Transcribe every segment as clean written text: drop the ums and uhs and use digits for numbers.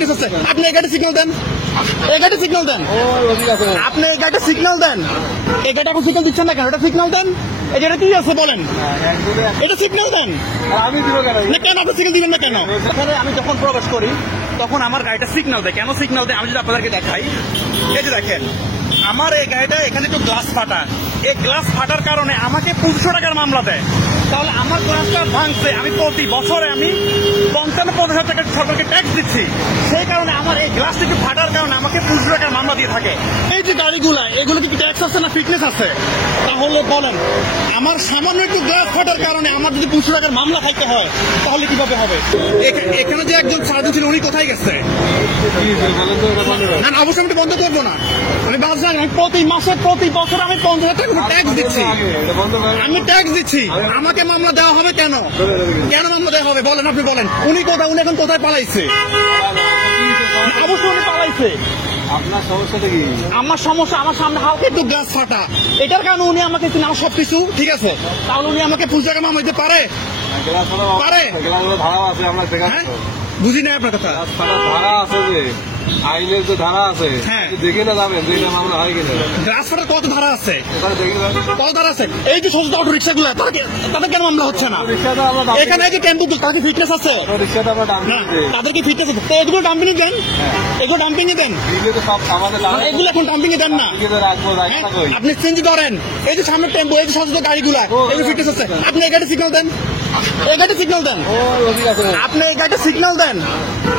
Fitness আছে, আপনি এই গাড়িতে সিগন্যাল দেন, এই গাড়িতে সিগন্যাল দেন, আপনি এই গাড়িতে সিগন্যাল দেন, এই গাড়িটা এখন সিগন্যাল দিচ্ছেন না কেন? এটা সিগন্যাল দেন, এই যেটা কি আছে বলেন, এটা সিগন্যাল দেন। আমি দিব কেন? কেন আপনি সিগন্যাল দিবেন না কেন? এখানে আমি যখন প্রবেশ করি তখন আমার গাড়িটা সিগন্যাল দেয়। কেন সিগন্যাল দেয় আমি যদি আপনাদেরকে দেখাই, এই যে দেখেন আমার এই গাড়িটা এখানে একটু গ্লাস ফাটা, এই গ্লাস ফাটার কারণে আমাকে 500 টাকার মামলা দেয়। তাহলে আমার গ্লাসটা ভাঙছে, আমি প্রতি বছরে আমি 55,000 টাকা সরকারকে ট্যাক্স দিচ্ছি, সেই কারণে আমার এই গ্লাসটা একটু ফাটার কারণে আমাকে 500 টাকার মামলা দিয়ে থাকে। এই যে গাড়িগুলা এগুলো কি ট্যাক্স আছে না ফিটনেস আছে? তাহলে বলেন আমার সামান্য একটু গ্লাস ফাটার কারণে আমার যদি 500 টাকার মামলা খাইতে হয় তাহলে কিভাবে হবে? এখানে যে একজন সারাদিন ছিল উনি কোথায় গেছে? না অবশ্যই আমি বন্ধ করবো না, আমি বাজার আমি প্রতি মাসে প্রতি বছর আমি 50,000 টাকা ট্যাক্স দিচ্ছি, আমি ট্যাক্স দিচ্ছি, আমাকে মামলা দেওয়া হবে কেন? কেন মামলা দেওয়া হবে বলেন, আপনি বলেন। উনি কোথায়, উনি এখন কোথায় পালাইছে? অবশ্যই উনি পালাইছে। আপনার সমস্যাটা কি? আমার সমস্যা আমার সামনে হালকা একটু গ্লাস ফাটা, এটার কারণে উনি আমাকে আমার সবকিছু ঠিক আছে, তাহলে উনি আমাকে 5 টাকা মামলা দিতে পারে? পারে? ধারা আছে আমরা বুঝি না আপনার কথা। ধারা আছে যে আইনের যে ধারা আছে, হ্যাঁ দেখে না যাবেন যে এটা মামলা হয় কিনা। গ্লাস ফাটার কত ধারা আছে? কত ধারা আছে? এই যে ছোট অটো রিক্সা গুলো তাদের কেন মামলা হচ্ছে না? এখানে যে টেম্পু তাদের ফিটনেস আছে, তাদের কি ফিটনেস আছে? এগুলো ডাম্পিং দেন, এগুলো ডাম্পিং দেন, এগুলো এখন ডাম্পিং দেন না। আপনি সিএনজি ধরেন, এই যে সামনে টেম্পু, এই যে ছোট গাড়িগুলা এগুলো ফিটনেস আছে, আপনি এই গাড়িতে সিগন্যাল দেন, এই গাড়িতে সিগন্যাল দেন, আপনি এই গাড়িতে সিগন্যাল দেন,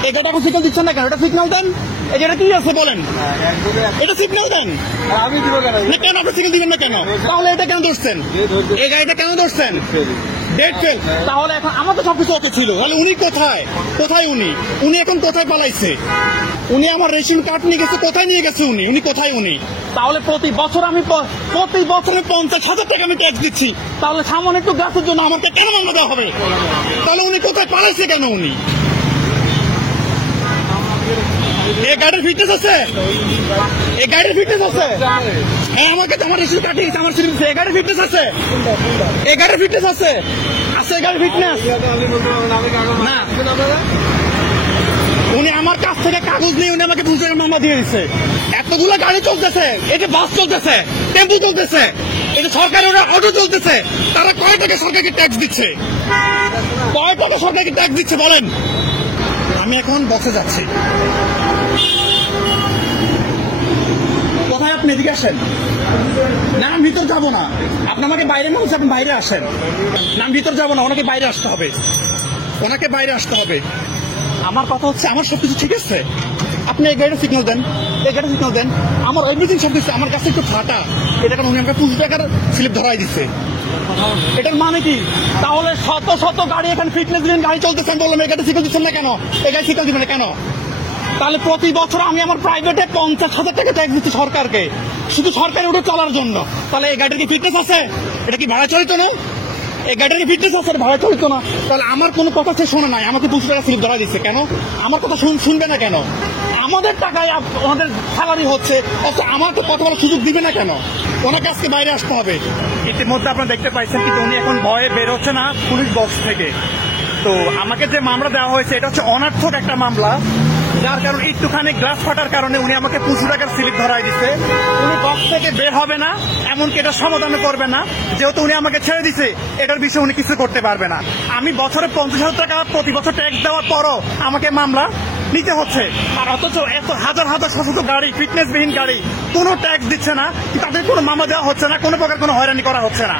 এই গাড়িটা এখন সিগন্যাল দিচ্ছেন না কেন? এটা সিগন্যাল দেন, এই যেটা কি আছে বলেন, এটা সিগন্যাল দেন। আমি দিব কেন? কেন আপনি সিগন্যাল দিবেন না কেন? তাহলে এটা কেন ধরছেন? এই গাড়িটা কেন ধরছেন? Date fail. তাহলে এখন আমার তো সবকিছু ওকে ছিল, তাহলে উনি কোথায়? কোথায় উনি? উনি এখন কোথায় পালাইছে? উনি আমার রেশন কার্ড নিয়ে গেছে, কোথায় নিয়ে গেছে উনি? উনি কোথায় উনি? তাহলে প্রতি বছর আমি 50,000 টাকা আমি ট্যাক্স দিচ্ছি, তাহলে সামান্য একটু গাছের জন্য আমাকে কেন মামলা দেওয়া হবে? তাহলে উনি কোথায় পালাইছে কেন উনি? এই গাড়ির ফিটনেস আছে, এই গাড়ির ফিটনেস আছে, হ্যাঁ আমাকে আমার রেশন কার্ড নিয়ে গেছে, আমার এই গাড়ির ফিটনেস আছে, এই গাড়ির ফিটনেস আছে, আছে এই গাড়ির ফিটনেস না। উনি আমার কাছ থেকে কাগজ নিয়ে উনি আমাকে 200 টাকা মামলা দিয়ে দিচ্ছে। এতগুলো গাড়ি চলতেছে, এই যে বাস চলতেছে, টেম্পু চলতেছে, এই যে সরকারের অটো চলতেছে, তারা কয় টাকা সরকারকে ট্যাক্স দিচ্ছে? কয় টাকা সরকারকে ট্যাক্স দিচ্ছে বলেন? আমি এখন বসে যাচ্ছি, কোথায় আপনি? এদিকে আসেন না, আমি ভিতর যাবো না, আপনি আমাকে বাইরে না বলছে, আপনি বাইরে আসেন না, আমি ভিতর যাবো না, ওনাকে বাইরে আসতে হবে, ওনাকে বাইরে আসতে হবে। আমার কথা হচ্ছে আমার সবকিছু ঠিক আছে, আপনি এই গাড়িটা সিগন্যাল দেন, এই গাড়িটা সিগন্যাল দেন, আমার এভরিথিং সবকিছু, আমার কাছে একটু ফাটা, এটা কারণ উনি আমাকে 50 টাকার স্লিপ ধরাই দিচ্ছে, এটার মানে কি? তাহলে শত শত গাড়ি এখানে ফিটনেস গাড়ি চলতেছেন, বললাম এই গাড়িটা সিগন্যাল দিচ্ছেন না কেন? এই গাড়ি সিগন্যাল দিবেন না কেন? তাহলে প্রতি বছর আমি আমার প্রাইভেটে 50,000 টাকা ট্যাক্স দিচ্ছি সরকারকে, শুধু সরকারি ওটা চলার জন্য। তাহলে এই গাড়িটার কি ফিটনেস আছে? এটা কি ভাড়া চলিত না? এই গাড়িটার কি ফিটনেস আছে? ভাড়া চলিত না। তাহলে আমার কোনো কথা সে শোনে নাই, আমাকে 200 টাকা স্লিপ ধরা দিচ্ছে কেন? আমার কথা শুনবে না কেন? আমাদের টাকায় আমাদের স্যালারি হচ্ছে, আমাকে কথা বলার সুযোগ দিবে না কেন? ওনার কাছকে বাইরে আসতে হবে। ইতিমধ্যে আপনারা দেখতে পাইছেন কিন্তু উনি এখন ভয়ে বের হচ্ছে না পুলিশ বক্স থেকে। তো আমাকে যে মামলা দেওয়া হয়েছে এটা হচ্ছে অনর্থক একটা মামলা, যার কারণে একটুখানি গ্লাস ফাটার কারণে উনি আমাকে 500 টাকার স্লিপ ধরাই দিচ্ছে। উনি বক্স থেকে বের হবে না, এমনকি এটা সমাধান করবে না, যেহেতু উনি আমাকে ছেড়ে দিছে এটার বিষয়ে উনি কিছু করতে পারবে না। আমি বছরে 50,000 টাকা প্রতি বছর ট্যাক্স দেওয়ার পরও আমাকে মামলা নিতে হচ্ছে, আর অথচ এত হাজার হাজার শত গাড়ি ফিটনেসবিহীন গাড়ি কোনো ট্যাক্স দিচ্ছে না, তাদের কোনো মামলা দেওয়া হচ্ছে না, কোনো প্রকার কোনো হয়রানি করা হচ্ছে না।